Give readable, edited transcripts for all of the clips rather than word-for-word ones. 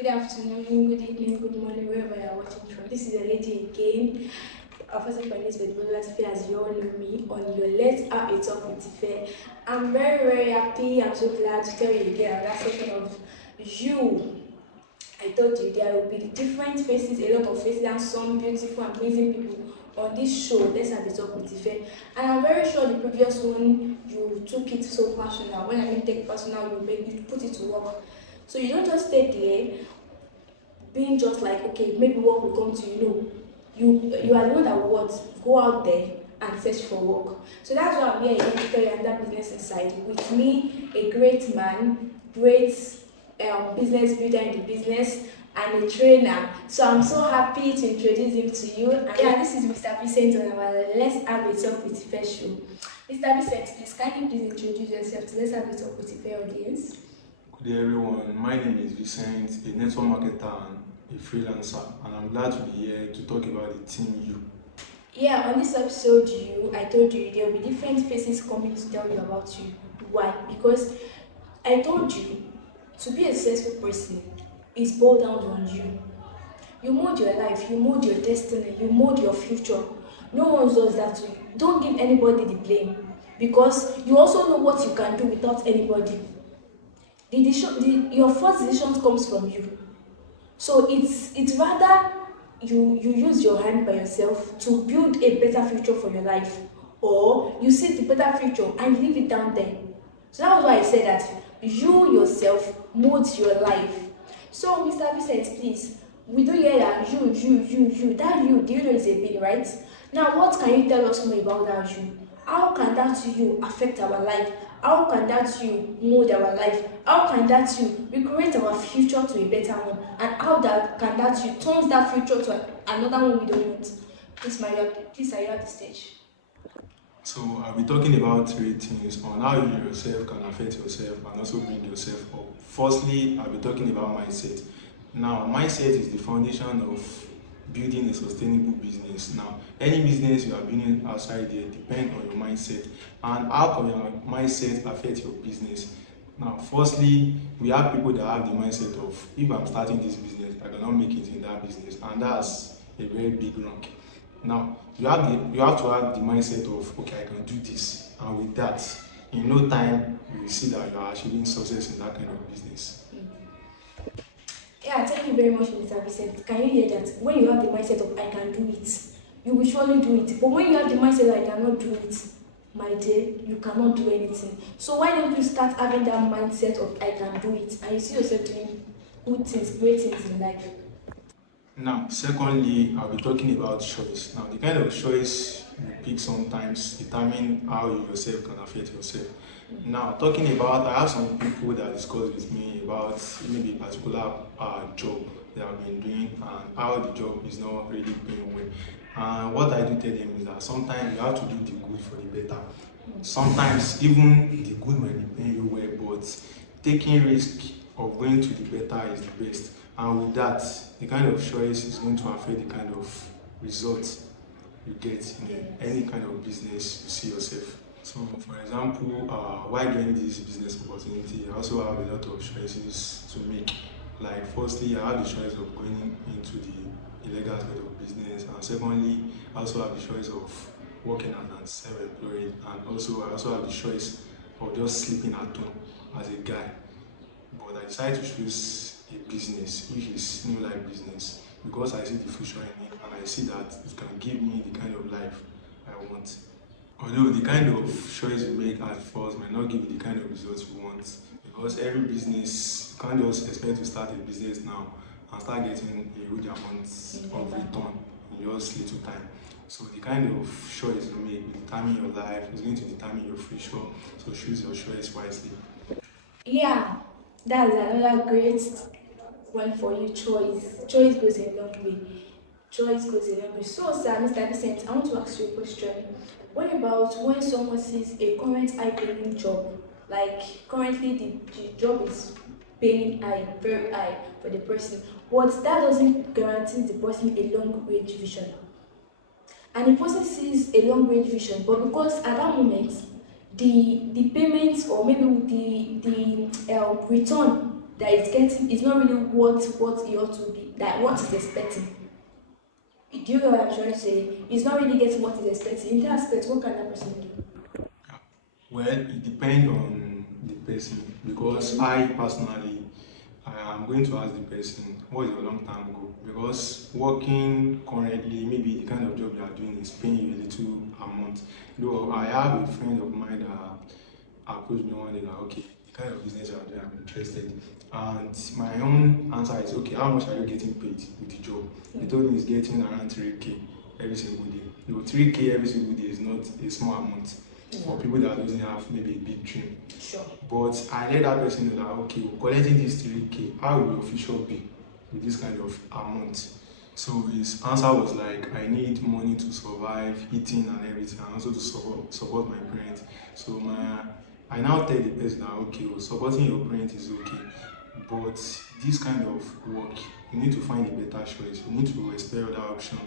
Good afternoon, good evening, good morning, wherever you're watching from. This is a lady again. Our first my name is Bedibola Tife, as you all know me, on your Let's Have a Talk with Tife. I'm very, very happy. I'm so glad to tell you again another session of you. I told you there will be different faces, a lot of faces, and some beautiful and amazing people on this show. Let's Have a Talk with Tife. And I'm very sure the previous one you took it so personal. When I mean take personal, you put it to work. So you don't just stay there being just like, okay, maybe work will come to you. No, you are the one that will what, go out there and search for work. So that's why I'm here again to tell you another business inside with me, a great man, great business builder in the business, and a trainer. So I'm so happy to introduce him to you. And yeah, this is Mr. Vincent on our Let's Have a Talk with Ife show. Mr. Vincent, please can you please introduce yourself to Let's Have a Talk with Ife audience? Good day everyone, my name is Vincent, a network marketer and a freelancer, and I'm glad to be here to talk about the team you. Yeah, on this episode, I told you there will be different faces coming to tell you about you. Why? Because I told you to be a successful person is boiled down on you. You mold your life, you mold your destiny, you mold your future. No one does that to you. Don't give anybody the blame because you also know what you can do without anybody. Your first decision comes from you. So it's rather you use your hand by yourself to build a better future for your life, or you see the better future and leave it down there. So that was why I said that you yourself mold your life. So Mr. Vincent, please, we do hear that you, that you, do you know is a being, right? Now what can you tell us more about that you? How can that you affect our life? How can that you mold our life? How can that you recreate our future to a better one? And how that can that you turn that future to another one we don't want? Please, I have the stage. So I'll be talking about three things on how you yourself can affect yourself and also bring yourself up. Firstly, I'll be talking about mindset. Now, mindset is the foundation of building a sustainable business. Now, any business you are building outside there depends on your mindset. And how can your mindset affect your business? Now, firstly, we have people that have the mindset of, if I'm starting this business, I cannot make it in that business, and that's a very big wrong. Now, you have to have the mindset of, okay, I can do this, and with that, in no time, you will see that you are achieving success in that kind of business. Yeah, thank you very much, Mr. Vincent. Can you hear that? When you have the mindset of I can do it, you will surely do it. But when you have the mindset that I cannot do it, my dear, you cannot do anything. So why don't you start having that mindset of I can do it, and you see yourself doing good things, great things in life? Now, secondly, I'll be talking about choice. Now, the kind of choice you pick sometimes determine how you yourself can affect yourself. Now, talking about, I have some people that discuss with me about maybe a particular job they have been doing and how the job is not really paying well. And what I do tell them is that sometimes you have to do the good for the better. Sometimes even the good might be paying you well, but taking risk of going to the better is the best. And with that, the kind of choice is going to affect the kind of result you get in any kind of business you see yourself. So, for example, while doing this business opportunity, I also have a lot of choices to make. Like, firstly, I have the choice of going into the illegal aspect of business, and secondly, I also have the choice of working as an self-employed, and also I also have the choice of just sleeping at home as a guy. But I decided to choose a business, which is new life business, because I see the future in it and I see that it can give me the kind of life I want. Although the kind of choice you make at first might not give you the kind of results you want, because every business, you can't just expect to start a business now and start getting a huge amount of return in just little time. So the kind of choice you make will determine your life, it's going to determine your future, so choose your choice wisely. Yeah, that's another great one for you. Choice goes a long way. Choice goes a long way. So, sir, Mr. Vincent, I want to ask you a question. What about when someone sees a current high-paying job, like currently the job is paying high, very high for the person, but that doesn't guarantee the person a long range vision. And the person sees a long range vision, but because at that moment the payments or maybe the return that is not really what he ought to be, that what he's expecting. Do you get what I'm trying to say? He's not really getting what he's expecting. In that aspect, what can that person do? Well, it depends on the person because I personally, I am going to ask the person, what is your long-term goal? Because working currently, maybe the kind of job you are doing is paying you a little amount. Though I have a friend of mine that approached me one day that, okay, the kind of business you are doing, I'm interested. And my own answer is, okay, how much are you getting paid with the job? He told me he's getting around 3K every single day. 3K every single day is not a small amount for people that doesn't have maybe a big dream. Sure. But I let that person know that, okay, collecting this 3K, how will your future be with this kind of amount? So his answer was like, I need money to survive, eating and everything, and also to support my parents. So I now tell the person that, okay, well, supporting your parents is okay, but this kind of work, you need to find a better choice. You need to explore other options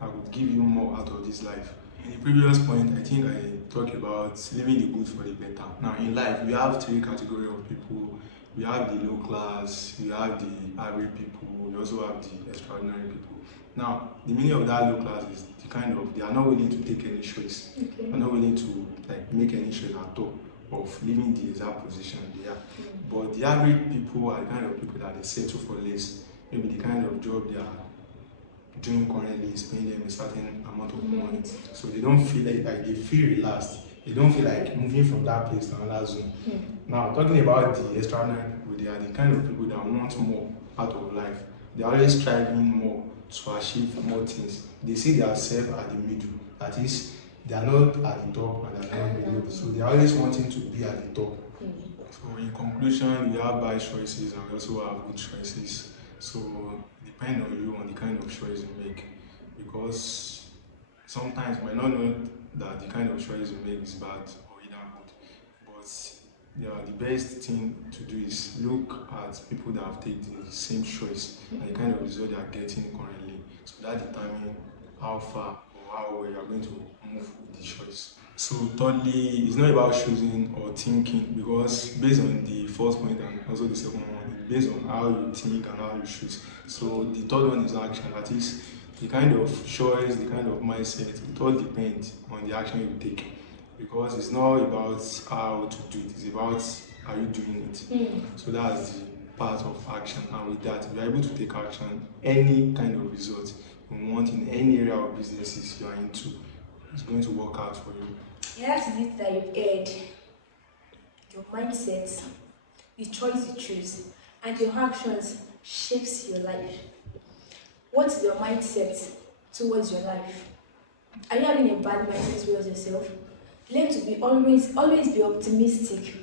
that would give you more out of this life. In the previous point, I think I talked about leaving the good for the better. Now, in life, we have three categories of people. We have the low class, we have the average people, we also have the extraordinary people. Now, the meaning of that low class is the kind of, they are not willing to take any choice. Okay. They are not willing to make any choice at all of leaving the exact position they are. But the average people are the kind of people that they settle for less. Maybe the kind of job they are doing currently is paying them a certain amount of money. So they don't feel like they feel relaxed. They don't feel like moving from that place to another zone. Now, talking about the extraordinary people, they are the kind of people that want more out of life. They are always striving more to achieve more things. They see themselves at the middle. That is, they are not at the top and they are not below. So they are always wanting to be at the top. So in conclusion, we have bad choices and we also have good choices. So it depends on you on the kind of choice you make, because sometimes you might not know that the kind of choice you make is bad or either good. But the best thing to do is look at people that have taken the same choice and the kind of result they are getting currently. So that determines how far or how well you are going to move with the choice. So thirdly, it's not about choosing or thinking, because based on the first point and also the second one, it's based on how you think and how you choose. So the third one is action. That is the kind of choice, the kind of mindset. It all depends on the action you take, because it's not about how to do it. It's about how you doing it. So that's the part of action. And with that, if you are able to take action, any kind of result you want in any area of businesses you are into, it's going to work out for you. Yeah, that's it that you've aired. Your mindset, the choice you choose, and your actions shapes your life. What is your mindset towards your life? Are you having a bad mindset towards yourself? Learn to be always be optimistic.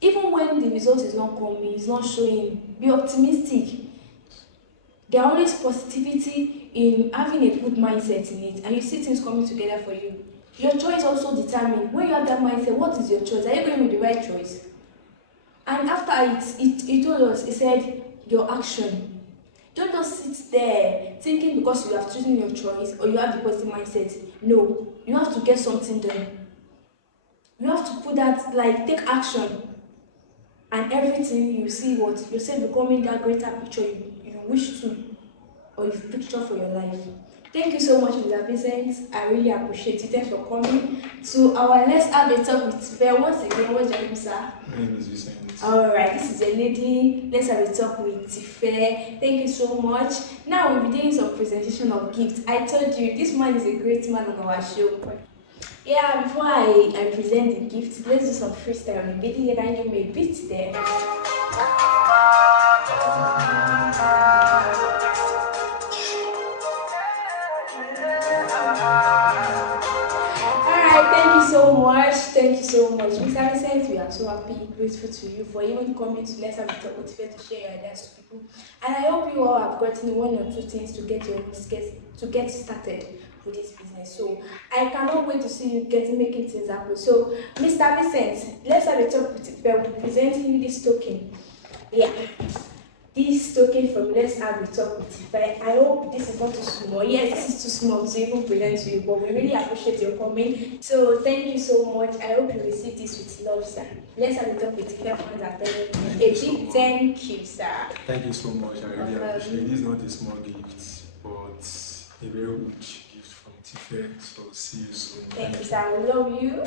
Even when the result is not coming, it's not showing, be optimistic. There are always positivity in having a good mindset in it, and you see things coming together for you. Your choice also determines when you have that mindset, what is your choice? Are you going with the right choice? And after it told us, it said your action. Don't just sit there thinking because you have chosen your choice or you have the positive mindset. No, you have to get something done. You have to put that, take action. And everything you see what yourself becoming that greater picture you wish to, or you picture for your life. Thank you so much, Mr. Vincent. I really appreciate it. Thanks for coming to our Let's Have a Talk with Fair. Once again, what's your name, sir? My name is Vincent. Alright, this is a lady. Let's have a talk with Fair. Thank you so much. Now we'll be doing some presentation of gifts. I told you, this man is a great man on our show. Yeah, before I present the gift, let's do some freestyle on the video. Can you make beat there? Alright, thank you so much. Thank you so much. Mr. Vincent, we are so happy, grateful to you for even coming to Let's Have a Talk with Fair to share your ideas to people. And I hope you all have gotten one or two things to get started with this business. So I cannot wait to see you making things happen. So Mr. Vincent, Let's Have a Talk with Fair will be presenting you this token. Yeah. this token from Let's Have a Talk with Ife. I hope this is not too small. Yes, this is too small to even present to you, but we really appreciate your coming. So thank you so much. I hope you receive this with love, sir. Let's Have a Talk with Ife fans are telling you. A big thank you, sir. Thank you so much. I really appreciate it. This is not a small gift, but a very huge gift from Tife. So see you soon. Thank you, sir. We love you.